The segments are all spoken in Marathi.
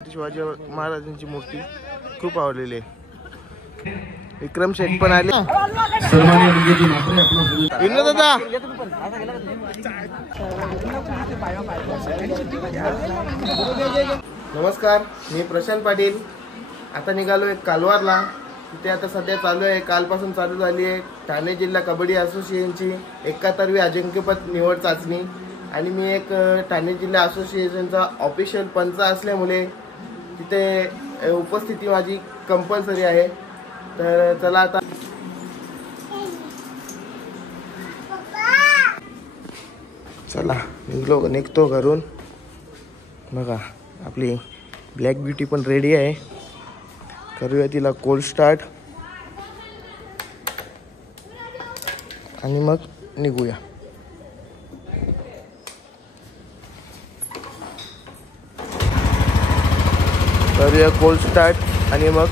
शिवाजी महाराजांची मूर्ती खूप आवडलेली आहे। विक्रम शेठ पण आले। विनोद दादा नमस्कार, मी प्रशांत पाटील। आता निघालोय कालवारला। तिथे आता सध्या चालू आहे, कालपासून चालू झाली आहे ठाणे जिल्हा कबड्डी असोसिएशनची 71वी अजिंक्यपद निवड चाचणी। आणि मी एक ठाणे जिल्हा असोसिएशनचा ऑफिशियल पंच असल्यामुळे तिथे उपस्थिती माझी कंपल्सरी आहे। तर चला आता निघतो घरून। बघा आपली ब्लॅक ब्युटी पण रेडी आहे। करूया तिला कोल्ड स्टार्ट आणि मग निघूया। करूया कोल्ड स्टार्ट आणि मग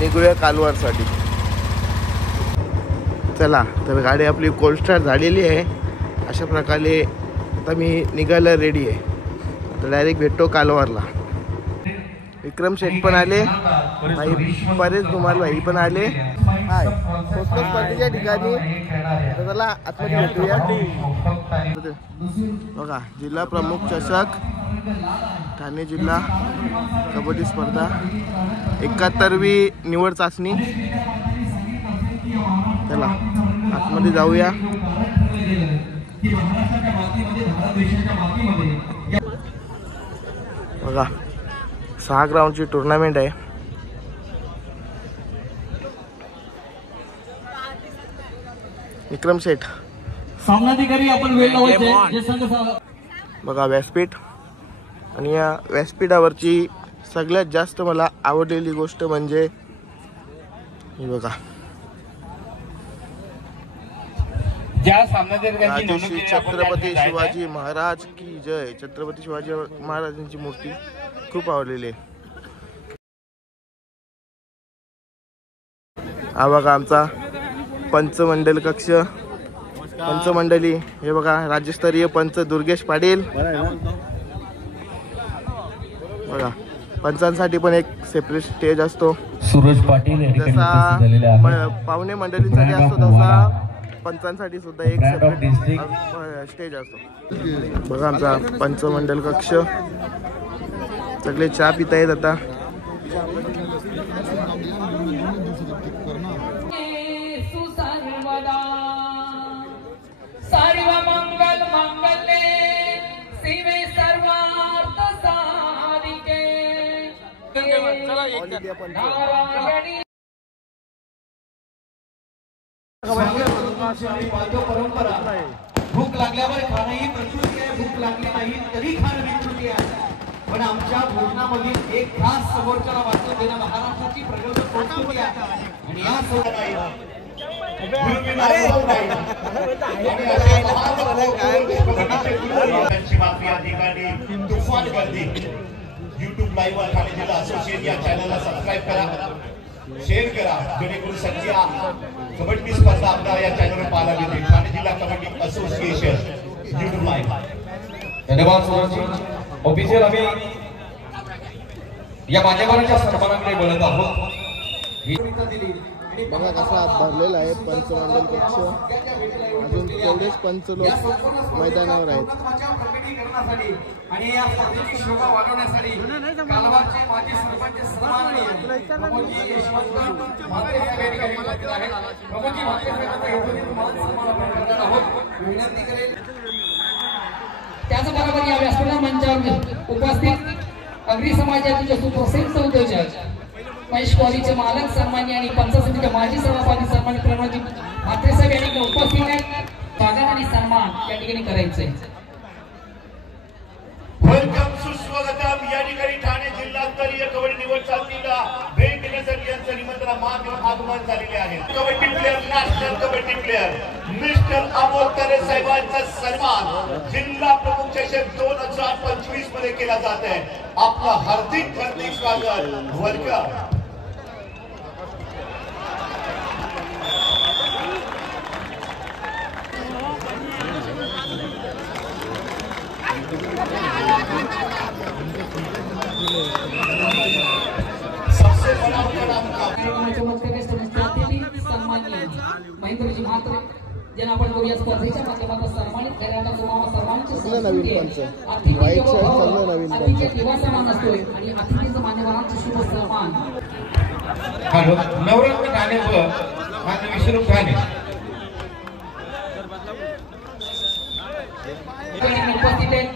निघूया कालवारसाठी। चला तर गाडी आपली कोल्ड स्टार्ट झालेली आहे। अशा प्रकारे आता मी निघायला रेडी आहे। आता डायरेक्ट भेटतो कालवारला। विक्रम शेठ पण आले, भाई बरेच तुम्हाला भाई पण आले। हाय फोटो स्पर्धेच्या ठिकाणी चला आतमध्ये भेटूया। बघा जिल्हा प्रमुख चषक ठाणे जिल्हा कबड्डी स्पर्धा 71वी निवड चाचणी। चला आतमध्ये जाऊया। बघा 6 ग्राउंडची टुर्नामेंट आहे। विक्रम शेठ सामनाधिकारी आपण वेळ लावायचे। बघा व्यासपीठ, आणि या व्यासपीठावरची सगळ्यात जास्त मला आवडलेली गोष्ट म्हणजे हे बघा छत्रपती शिवाजी महाराज की जय। छत्रपती शिवाजी महाराजांची मूर्ती खूप आवडलेली आहे। हा बघा आमचा पंचमंडल कक्ष, पंचमंडली। हे बघा राज्यस्तरीय पंच दुर्गेश पाटील। बघा पंचांसाठी पण एक सेपरेट स्टेज असतो। सूरज पाटील जसा पाहुणे मंडळींसाठी असतो तसा पंचांसाठी सुद्धा एक सेपरेट स्टेज असतो। बघा आमचा पंचमंडल कक्ष। सगळे चहा पिता येत आता। भूक लागल्यावर खाणं ही प्रकृती आहे, भूक लागली नाही तरी खाणं विकृती आहे। पण आमच्या भोजनामध्ये एक खास समोरच्याला वाटतं देणं महाराष्ट्राची प्रगल्भ संस्कृती आहे। आणि या YouTube लाईव्ह वर ठाणे जिल्हा असोसिएशन या चॅनलला सबस्क्राइब करा, शेअर करा, जेणेकरून सगळ्या कबड्डी स्पर्धा आपल्याला या चॅनलवर पाहायला मिळतील। ठाणे जिल्हा कबड्डी असोसिएशन YouTube लाईव्ह। धन्यवाद सुरजी। ऑफिशियल आम्ही या मान्यवरांच्या सन्मानाकडे बोलत आहोत। बघा कसा भरलेला आहे पंचमंडल कक्ष। अजून तेवढेच पंच लोक मैदानावर आहेत। आणि या स्पर्धेची शोभा वाढवण्यासाठी कालवारचे माजी सरपंच सन्माननीय प्रमोदजी यशवंत म्हात्रे साहेब या ठिकाणी उपस्थित आहेत। प्रमोदजी म्हात्रे साहेबांचा यथोचित मान सन्मान आपण करणार आहोत। विनंती करेल त्याचबरोबर या व्यासपीठ मंचावर उपस्थित अग्री समाजाचे सुप्रसिद्ध उद्योजक महेश कॉलेजचे मालक सन्माननीय आणि पंचायत समितीचे माजी सभापती सन्माननीय प्रमोदजी म्हात्रे साहेब या ठिकाणी उपस्थित आहेत। स्वागत आणि सन्मान या ठिकाणी करायचे। वेलकम सुस्वागतम। या ठिकाणी ठाणे जिल्हास्तरीय कबड्डी निवड चाचणीला भेट देण्यासाठी यांचं निमंत्रण मान्य आगमन झालेले आहे। Kabaddi player, national kabaddi player mister Amol करे साहेबांचा सन्मान जिल्हा प्रमुख चषक 2025 मध्ये केला जात आहे। आपलं हार्दिक स्वागत। वेलकम। Thank you. पद्धतीने आपण करूया स्पर्धेच्या माध्यमातून सन्मानित करण्याचा तुम्हाला सर्वांचे नवीन पंच व्हाईट शर्ट चाललं नवीन अतिथी दिवसमान असतोय आणि अतिथीचं मान्यवरांचे शुभ सन्मान नवरत्न ठाणे आणि विष्णू ठाणे उपस्थित आहेत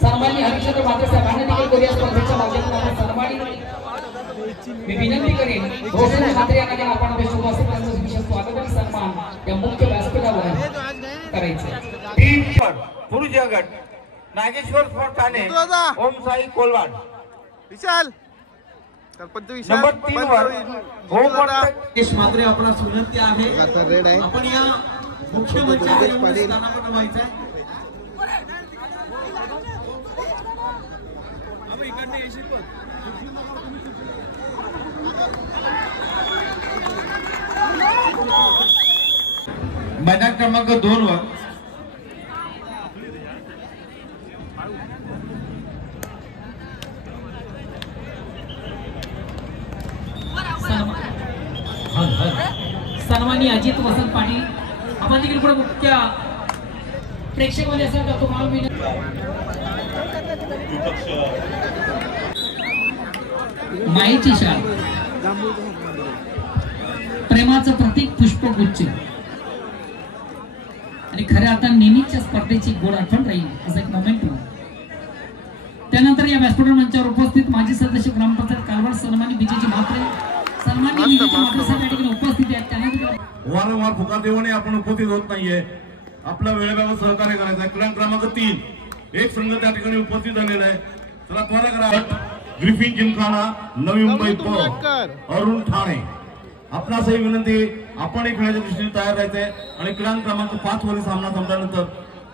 सन्माननीय हरिश्चंद्र मात्रे साहेबांना देखील करूया स्पर्धेच्या माध्यमातून आपण सन्मानित मी विनंती करेन रोशन मात्रे यांना आपण आपल्या शुभ असं त्यांचं विशेष स्वागत आणि सन्मान या मुख्य व्यासपीठावर करायचं पुरुष गट नागेश्वर स्पोर्ट ठाणे ओम साई कोलवाड विशाल नंबर 3 वर देश मात्रे आपणास विनंती आहे आता रेड आहे आपण या मुख्य मंचावर स्थानापन्न व्हायचं आहे मैदान क्रमांक 2 वर सन्माननीय अजित वसंत पाटील आपण देखील पुढे मुख्य प्रेक्षकांमध्ये असेल तर तुम्हाला माईची शाल प्रेमाचं प्रतीक पुष्पगुच्छ आणि खऱ्या आता नेहमीच्या स्पर्धेची गोड आठवण राहील असं एक मोमेंट. त्यानंतर या व्यासपीठ मंचावर उपस्थित माजी सदस्य ग्रामपंचायत कालवाड सन्माननीय विजयजी म्हात्रे सन्माननीय विजयजी म्हात्रे साहेब या ठिकाणी उपस्थित आहेत. त्यानंतर वारंवार फुका देऊने आपण उपस्थित होत नाहीये आपला वेळेबाबत सहकार्य करायचं आहे. क्रमांक 3 एक संघ त्या ठिकाणी उपस्थित झालेला आहे. चला त्वरा करा. ग्रिफिन जिमखाना नवी मुंबई अरुण ठाणे आपणासही विनंती आपण एक खेळाच्या दृष्टीने तयार राहायचंय आणि क्रमांक 5 वरील सामना संपल्यानंतर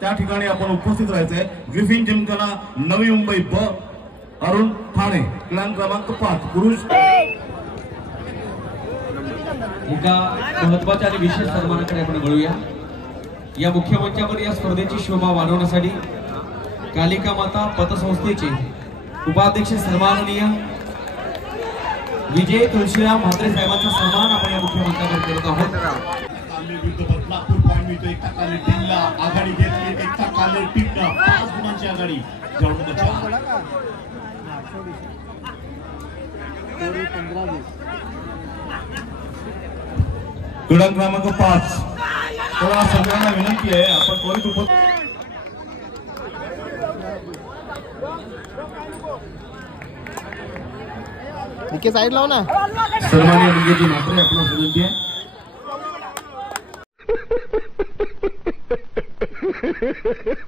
त्या ठिकाणी आपण उपस्थित राहायचंय. ग्रिफिन जिमखाना नवी मुंबई अरुण ठाणे क्रमांक 5 पुरुष. एका महत्वाच्या आणि विशेष सन्मानाकडे आपण वळूया. या मुख्य मंचावर या स्पर्धेची शोभा वाढवण्यासाठी कालिका माता पतसंस्थेचे उपाध्यक्ष सन्माननीय विजय तुळशीराम म्हात्रे साहेबांचा सन्मान आपण या मुख्य मंचावर करत आहोत. बदलापूर पॉईंट मिळतो. एका काले टीमला आघाडी घेतली. एका काले टीमला 5 गुणांची आघाडी क्रमांक 5 तर सगळ्यांना विनंती आहे आपण त्वरित निके साइड लाव ना. सन्माननीय विजयजी म्हात्रे आपणास विनंती आहे.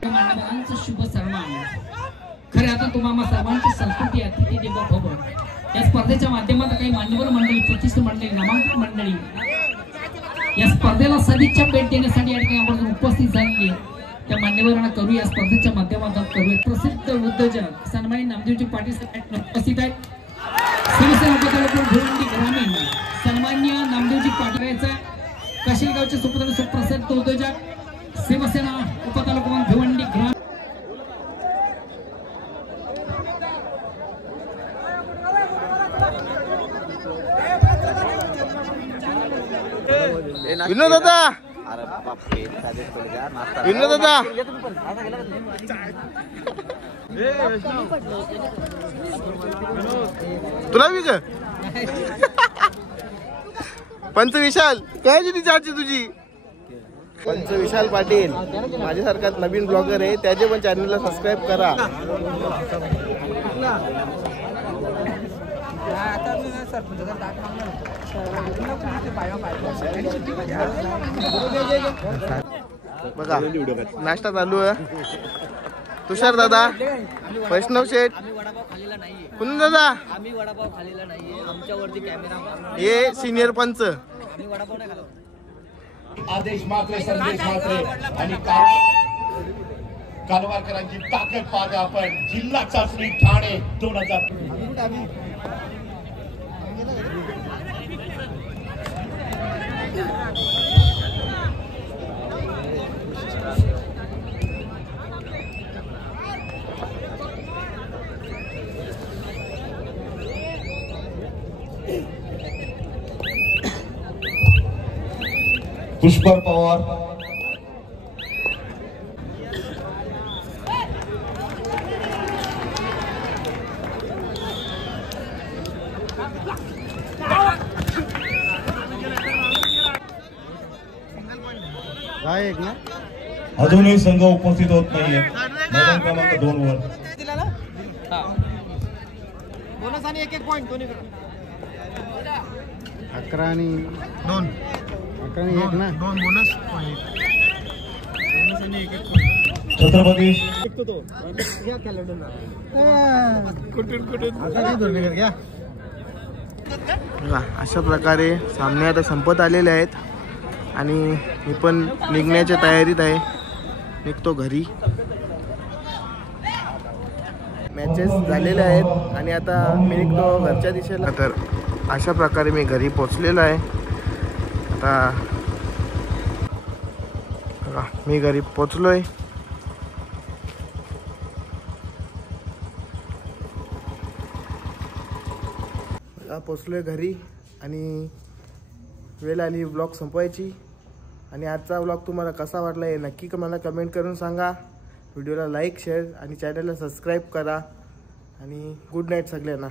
मान्यवरांचं शुभ सन्मान खरे आता तुम्हाला सर्वांची संस्कृती अतिथी देवो भव या स्पर्धेच्या माध्यमातून काही मान्यवर मंडळी प्रतिष्ठित मंडळी नामांकित मंडळी या स्पर्धेला सदिच्छा भेट देण्यासाठी या ठिकाणी आपण उपस्थित झालेली त्या मान्यवरांना करू या स्पर्धेच्या माध्यमातून करूया. प्रसिद्ध उद्योजक सन्माननीय नामदेवजी पाटील साहेब उपस्थित आहेत. शिवसेना उपतालुका भिवंडी ग्रामीण सन्माननीय नामदेवजी पाटील काशीगावचे सुप्रसिद्ध उद्योजक शिवसेना उपतालुका भिवंडी ग्रामीण विनोद दादा विनोद दादा तुला बी का पंच विशाल काय चार्ज तुझी. पंच विशाल पाटील माझ्यासारखा नवीन ब्लॉगर आहे त्याचे पण चॅनलला सबस्क्राईब करा. बघा नाश्ता चालू आहे. तुषार दादा वैष्णव शेठ कुण दादा आम्ही वडापाव खाल्लेला नाहीये आमच्यावरती कॅमेरा हे सिनियर पंच आदेश मात्रे संदेश मात्रे आणि कालवारकरांची ताकद पाहता आपण. जिल्हा चाचणी ठाणे 2000 पुष्कर पवार अजूनही संघ उपस्थित होत नाहीये मैदान क्रमांक 2 वर. अकरा आणि दोन एक ना दोन बोनस छत्रपती अशा प्रकारे सामने आता संपत आलेले आहेत आणि मी पण निघण्याच्या तयारीत आहे. निघतो घरी. मॅचेस झालेले आहेत आणि आता मी निघतो घरच्या दिशेला. तर अशा प्रकारे मी घरी पोचलेलो आहे. आता मी घरी पोचलोय. पोचलोय घरी आणि वेळ आली व्लॉग संपवायची. आणि आजचा व्लॉग तुम्हाला कसा वाटला हे नक्की मला कमेंट करून सांगा. व्हिडिओला लाईक शेअर आणि चॅनलला सबस्क्राईब करा आणि गुड नाईट सगळ्यांना.